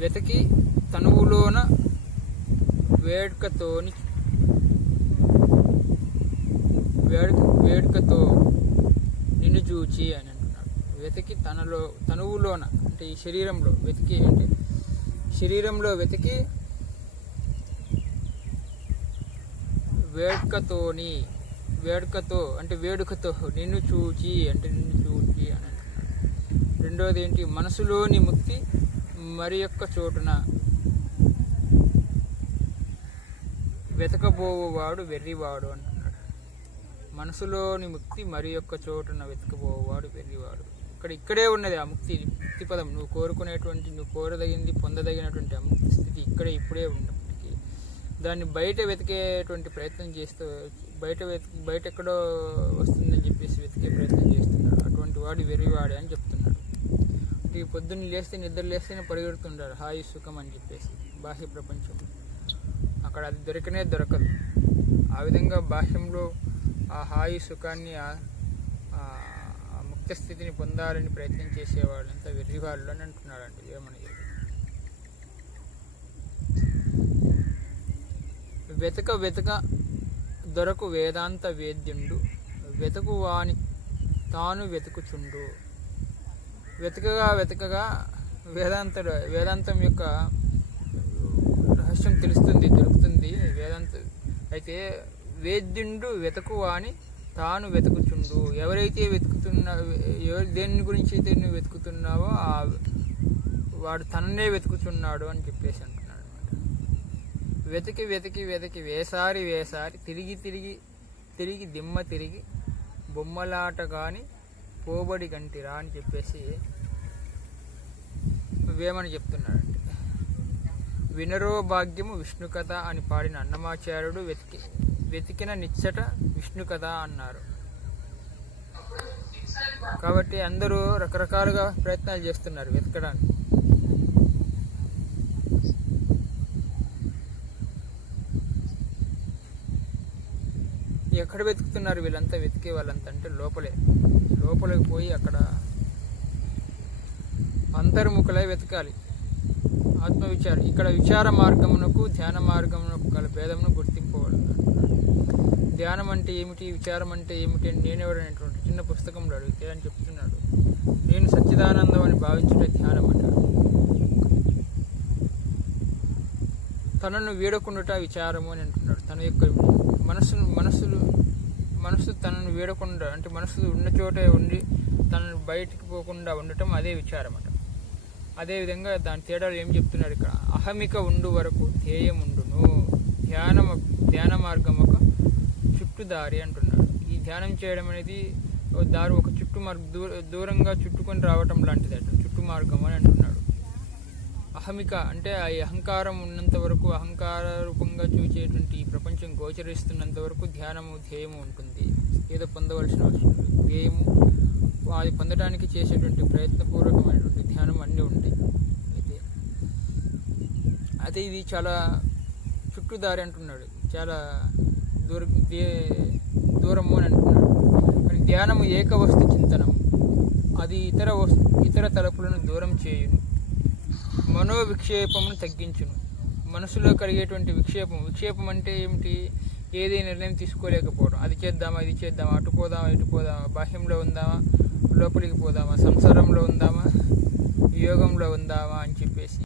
వెతికి తనువులోన వేడుకతోని వేడుక వేడుకతో నిన్ను చూచి అని అంటున్నాడు. వెతికి తనలో తనువులోన అంటే ఈ శరీరంలో వెతికి అంటే శరీరంలో వెతికి వేడుకతోని వేడుకతో అంటే వేడుకతో నిన్ను చూచి అంటే నిన్ను చూచి అని అంటున్నాడు. రెండోది ఏంటి? మనసులోని ముక్తి మరి యొక్క చోటున వెతకబోవువాడు వెర్రివాడు అంటున్నాడు. మనసులోని ముక్తి మరి యొక్క చోటున వెతకబోవువాడు వెర్రివాడు. ఇక్కడ ఇక్కడే ఉన్నది ఆ ముక్తి ముక్తి పదం. నువ్వు కోరుకునేటువంటి నువ్వు కోరదగింది పొందదగినటువంటి ఆ ముక్తి స్థితి ఇక్కడే ఇప్పుడే ఉన్నప్పటికీ. దాన్ని బయట వెతికేటువంటి ప్రయత్నం చేస్తూ బయట వెతికి బయట ఎక్కడో వస్తుందని చెప్పేసి వెతికే ప్రయత్నం చేస్తున్నాడు. అటువంటి వాడు వెర్రివాడే అని చెప్తున్నాడు. ఈ పొద్దున్న లేస్తే నిద్ర లేస్తేనే పరిగెడుతుంటారు. హాయి సుఖం అని చెప్పేసి బాహ్య ప్రపంచం. అక్కడ అది దొరికనే దొరకదు. ఆ విధంగా బాహ్యంలో ఆ హాయి సుఖాన్ని ముఖ్య ముక్త స్థితిని పొందాలని ప్రయత్నం చేసేవాళ్ళంతా వెర్రివాళ్ళు అని అంటున్నాడండి ఏమని వెతక వెతక దొరకు వేదాంత వేద్యుండు వెతకు వాని తాను వెతుకుచుండు. వెతకగా వెతకగా వేదాంత వేదాంతం యొక్క రహస్యం తెలుస్తుంది దొరుకుతుంది వేదాంత అయితే వేద్యుండు వెతకువాని తాను వెతుకుచుండు. ఎవరైతే వెతుకుతున్నా ఎవరు దేని గురించి అయితే నువ్వు వెతుకుతున్నావో ఆ వాడు తననే వెతుకుతున్నాడు అని చెప్పేసి అంటున్నాడు అనమాట వెతికి వెతికి వెతికి వేసారి వేసారి తిరిగి తిరిగి తిరిగి దిమ్మ తిరిగి బొమ్మలాట కాని పోబడి కంటిరా అని చెప్పేసి వేమని చెప్తున్నాడంటే వినరో భాగ్యము విష్ణు కథ అని పాడిన అన్నమాచార్యుడు వెతికి వెతికిన నిచ్చట విష్ణు కథ అన్నారు. కాబట్టి అందరూ రకరకాలుగా ప్రయత్నాలు చేస్తున్నారు వెతకడానికి. ఎక్కడ వెతుకుతున్నారు వీళ్ళంతా? వెతికే వాళ్ళంతా అంటే లోపలే. లోపలికి పోయి అక్కడ అంతర్ముఖులై వెతకాలి. ఆత్మవిచారం. ఇక్కడ విచార మార్గమునకు ధ్యాన మార్గమునకు గల భేదమును గుర్తింపవాలి ధ్యానం అంటే ఏమిటి? విచారం అంటే ఏమిటి? అని నేనెవడనేటువంటి చిన్న పుస్తకంలో అడిగితే అని చెప్తున్నాడు. నేను సచ్చిదానందం అని భావించుటే ధ్యానం అంటాడు తనను వీడకుండుట విచారము అని అంటున్నాడు. తన యొక్క మనసును మనస్సులు మనస్సు తనను వీడకుండా అంటే మనస్సు ఉన్న చోటే ఉండి తనను బయటికి పోకుండా ఉండటం అదే విచారం అట అదేవిధంగా దాని తేడాలు ఏం చెప్తున్నాడు ఇక్కడ? అహమిక ఉండు వరకు ధ్యేయం ఉండును. ధ్యానం ధ్యాన మార్గం ఒక చుట్టుదారి అంటున్నాడు ఈ ధ్యానం చేయడం అనేది దారి ఒక చుట్టు మార్గ దూర దూరంగా చుట్టుకొని రావటం లాంటిది అట. చుట్టు మార్గం అని అంటున్నాడు. అహమిక అంటే ఆ అహంకారం ఉన్నంత వరకు అహంకార రూపంగా చూచేటువంటి ఈ ప్రపంచం గోచరిస్తున్నంత వరకు ధ్యానము ధ్యేయము ఉంటుంది. ఏదో పొందవలసిన అవసరం ధ్యేయము అది పొందడానికి చేసేటువంటి ప్రయత్నపూర్వకమైనటువంటి ధ్యానం అన్నీ ఉంటాయి. అయితే అదే ఇది చాలా చుట్టుదారి అంటున్నాడు. చాలా దూర దూరము అని అంటున్నాడు. కానీ ధ్యానము ఏకవస్తు చింతనము. అది ఇతర వస్తు ఇతర తలపులను దూరం చేయును. మనోవిక్షేపమును తగ్గించును. మనసులో కలిగేటువంటి విక్షేపం. విక్షేపం అంటే ఏమిటి? ఏది నిర్ణయం తీసుకోలేకపోవడం. అది చేద్దామా? ఇది చేద్దామా? అటు పోదామా? ఇటు పోదామా? బాహ్యంలో ఉందామా? లోపలికి పోదామా? సంసారంలో ఉందామా? యోగంలో ఉందామా? అని చెప్పేసి.